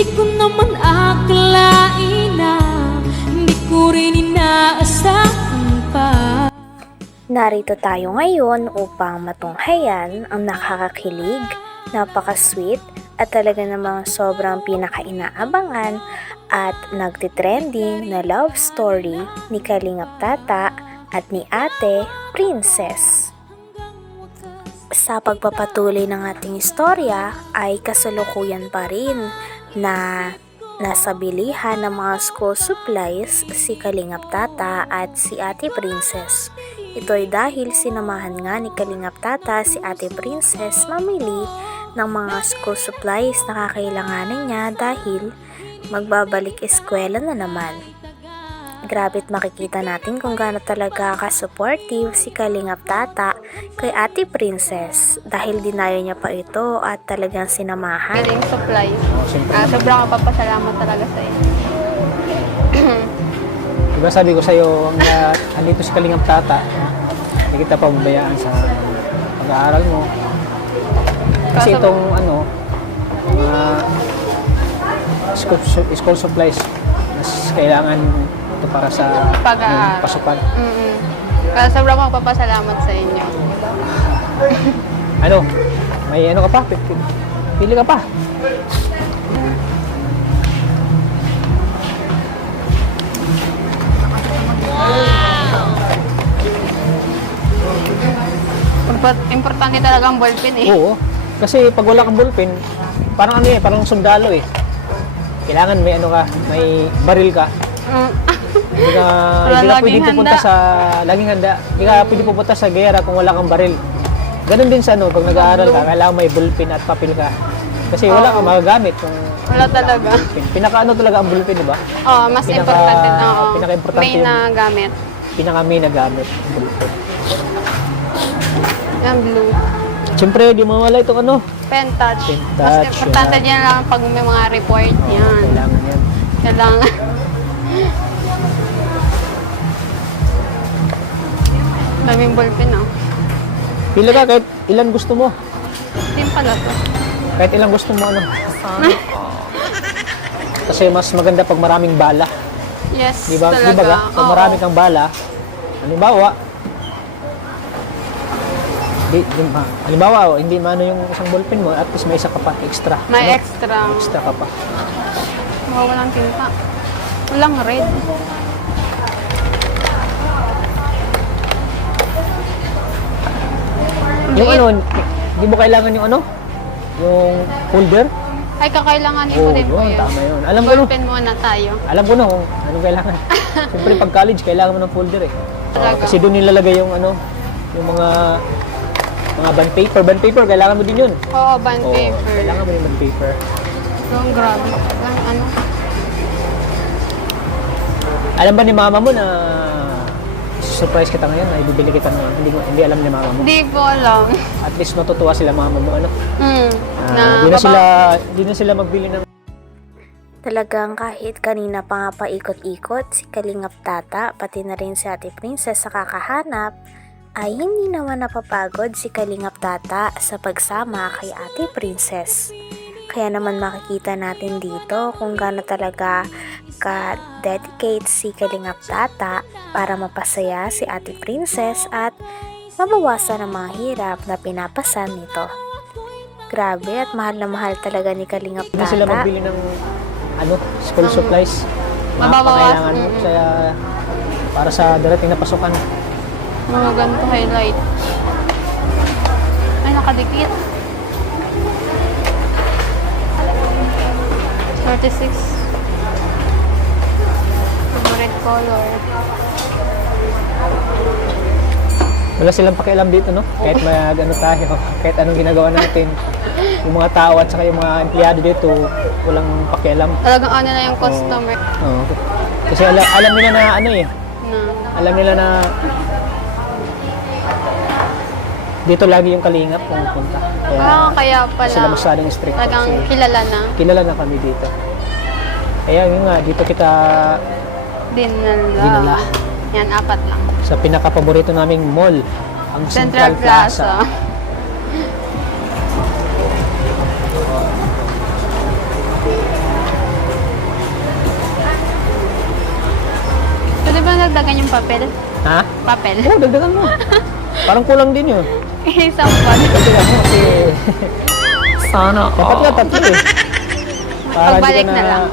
Di ko naman akalain na hindi ko rin inaasahan pa. Narito tayo ngayon upang matunghayan ang nakakakilig, napaka-sweet at talaga namang sobrang pinaka-inaabangan at nagtitrending na love story ni Kalingap Tata at ni Ate Princess. Sa pagpapatuloy ng ating istorya ay kasalukuyan pa rin na nasa bilihan ng mga school supplies si Kalingap Tata at si Ate Princess. Ito ay dahil sinamahan nga ni Kalingap Tata si Ate Princess mamili ng mga school supplies na kakailanganin niya dahil magbabalik eskwela na naman. Grabe't makikita natin kung gaano talaga ka-supportive si Kalingap Tata kay Ate Princess dahil dinayo niya pa ito at talagang sinamahan. Galing supply. Sobrang papasalamat talaga sa iyo. Diba sabi ko sa'yo, andito si Kalingap Tata, hindi kita pababayaan sa pag-aaral mo. Kasi itong school supplies, mas kailangan ito para sa pasukan. Kaya sobrang magpapasalamat sa inyo. May ka pa? Pili ka pa. Importante talaga ang ballpen eh. Oo. Kasi pag wala kang ballpen, parang parang sundalo eh. Kailangan may baril ka. Hindi ka pwede pupunta sa laging handa. Hindi ka pwede pupunta sa gera kung wala kang baril. Ganun din sa pag nag-aaral ka, kailangan may ballpen at papel ka. Kasi wala kang magagamit kung wala talaga. Pinaka talaga ang ballpen, di ba? Mas importante pinaka-importante main na gamit. Pinaka-main na gamit ang ballpen. Yung blue. Siyempre, di mawala itong Pen touch. Pen Mas touch, importante yan lang pag may mga report yan. Kailangan yan. Kailangan. Daming ballpen Pila ka kahit ilan gusto mo. Team pala to. Kahit ilang gusto mo Kasi mas maganda pag maraming bala. Yes, Di ba? talaga. Pag marami kang bala, halimbawa, hindi maano yung isang ballpen mo, at least may isa ka pa extra. May extra. Extra ka pa. Walang tinta. Walang red. Yung hindi mo kailangan yung yung folder? Ay, kakailanganin ko din po yun. Tama yun. Alam ko Ballpen muna tayo. Alam ko kung anong kailangan. Siyempre pag college, kailangan mo ng folder eh. Talaga. Kasi doon nilalagay yung yung mga bond paper. Bond paper, kailangan mo din yun. Oo, bond paper. Kailangan mo yung bond paper. Ang grabe. Alam ba ni mama mo na surprise kita ngayon, na ibibili kita na hindi alam ni mama mo? Hindi ko alam. At least matutuwa sila mama mo, Hindi na sila magbili ng... Talagang kahit kanina pa nga paikot-ikot si Kalingap Tata, pati na rin si Ate Princess sa kakahanap, ay hindi naman napapagod si Kalingap Tata sa pagsama kay Ate Princess. Kaya naman makikita natin dito kung gaano talaga ka-dedicate si Kalingap Tata para mapasaya si Ate Princess at mabawasan ang mga hirap na pinapasan nito. Grabe at mahal na mahal talaga ni Kalingap Tata. Hindi sila magbili ng school supplies. Mababawasan. Kailangan mo para sa darating na pasukan. Mga ganito highlight. Ay, nakadikit. 36. Favorite color. Wala silang pakialam dito, Kahit tayo, kahit anong ginagawa natin. Yung mga tao at saka yung mga empleyado dito, walang pakialam. Talagang na yung customer. Oo. Kasi alam nila na alam nila na dito lagi yung Kalingap pumupunta. Kaya pala. Sila masyadong strict. Talagang kilala na. Kilala na kami dito. Kaya yun nga, dito kita dinala. Yan, 4 lang. Sa pinaka-paborito naming mall, ang Central Plaza. dagdagan yung papel? Ha? Papel? Oo, dagdagan mo. Parang kulang din yun. Isang pan. Dagdagan mo kasi Sana dapat nga tatlo eh. Para hindi Pagbalik ka na lang.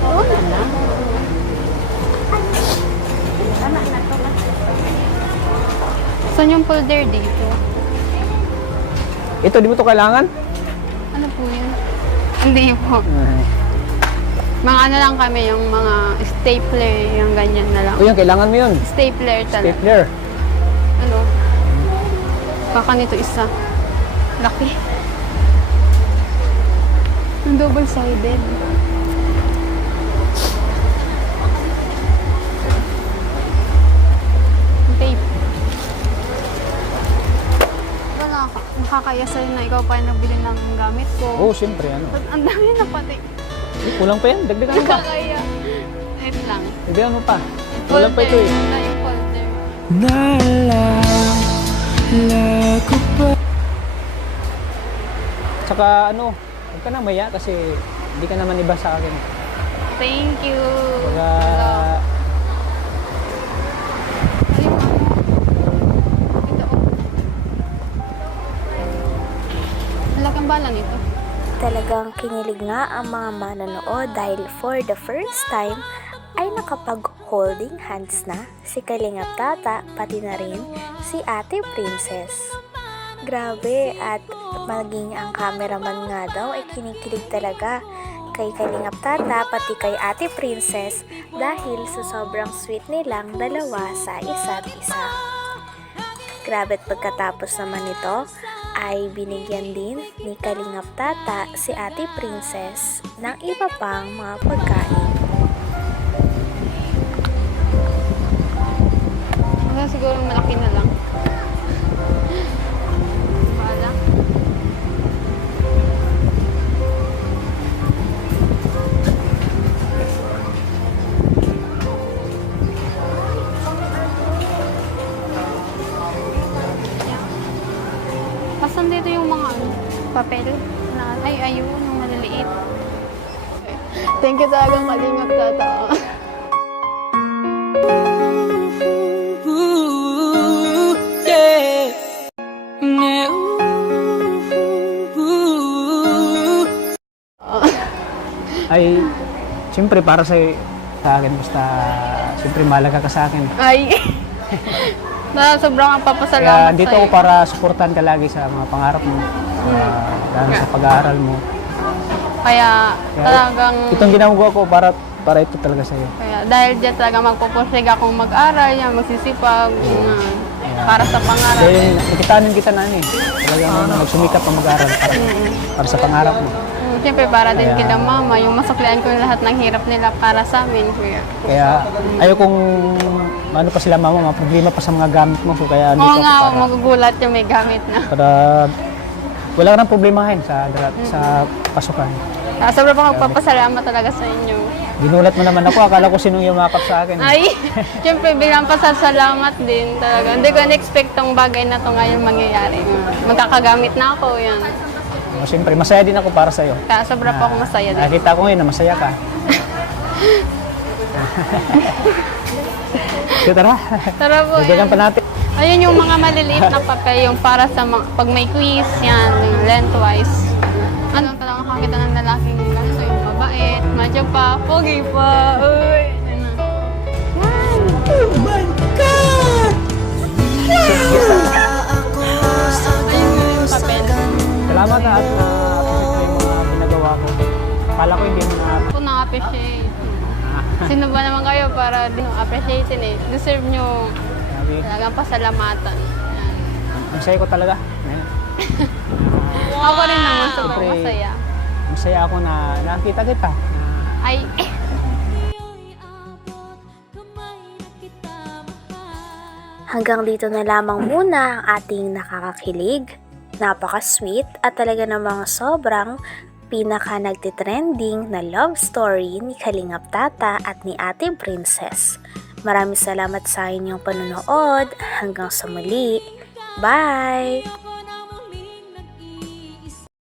Oo na lang. Saan yung folder dito? Ito, di mo to kailangan? Ano po yun? Hindi po. Mga ano lang kami, yung mga stapler, yung ganyan na lang. O yan, kailangan mo yun. Stapler talaga. Stapler. Ano? Baka nito isa. Laki. Yung double-sided. Tape. Wala ka. Nakakaya sa'yo na ikaw pa yung nagbili ng gamit ko. Oo, siyempre, ano. Ba't ang dami na pati. Kulang pa yan, dagdagan mo pa. Nakakaya. Wait lang. Dagdagan mo pa. Kulang pa ito eh. Na yung folder. Tsaka ano, huwag ka na maya kasi hindi ka naman iba sa akin. Thank you. Baga, Ayun ako. Ito oh. Malaking bala nito. Talagang kinilig nga ang mga manonood dahil for the first time ay nakapag-holding hands na si Kalingap Tata pati na rin si Ate Princess. Grabe, at maging ang cameraman nga daw ay kinikilig talaga kay Kalingap Tata pati kay Ate Princess dahil sa sobrang sweet nilang dalawa sa isa't isa. Grabe, at pagkatapos naman nito ay binigyan din ni Kalingap Tata si Ate Princess ng iba pang mga pagkain. Baka siguro malaki na lang. Bala. Asan dito yung mga ano, papel? Ay, ayun, yung maliliit. Thank you talagang Kalingap Tata. ay, siyempre para sa akin, basta siyempre mahalaga ka sa akin. Ay! Sobrang Kaya papasalamat dito sa'yo. ako para suportahan ka lagi sa mga pangarap mo, lalo sa pag-aaral mo. Kaya talagang, Itong ginagawa ko para ito talaga sa'yo. kaya dahil dyan talaga magpupursig akong mag-aral, yan, magsisipag, para sa pangarap. Dahil nakikitanin kita na ano eh. Talagang magsumikap ang mag-aaral para sa pangarap mo. Siyempre para din kila mama, yung masuklian ko yung lahat ng hirap nila para sa amin. Kaya ayaw kong ano pa sila mama, mga problema pa sa mga gamit mo. So, kaya Oo dito nga, ako magugulat yung may gamit na. para wala ka nang problemahin sa pasukan. Sobrang pang magpapasalamat talaga sa inyo. Ginulat mo naman ako, akala ko sinong yumakap sa akin. Ay, siyempre bilang pasasalamat din talaga. Hindi ko na-expect tong bagay na to ngayon mangyayari. Magkakagamit na ako, yan. Siyempre, masaya din ako para sa'yo. Kaya sobra pa akong masaya din. Nakita ko ngayon na masaya ka. So, tara. Tara po, Bigyan yan. pa natin. Ayun yung mga maliliit na papel, yung para sa pag may quiz, yan, yung lengthwise. Ano talaga makakita ng lalaking ganito, yung mabait, madyo pa, pogi pa, uy. Yan na. Ayun yung papel. Salamat at na-appreciate mo yung mga ginagawa ko. Akala ko hindi mo na Ako na-appreciate. Sino ba naman kayo para din appreciatein eh. Deserve nyo sabi. talagang pasalamatan. Yan. Ang saya ko talaga. Ako rin naman sobrang Siyempre, masaya. Masaya ako na nakita kita. Ay, Hanggang dito na lamang muna ang ating nakakakilig, napaka-sweet at talaga namang sobrang pinaka nagtitrending na love story ni Kalingap Tata at ni Ate Princess. Maraming salamat sa inyong panonood. Hanggang sa muli. Bye!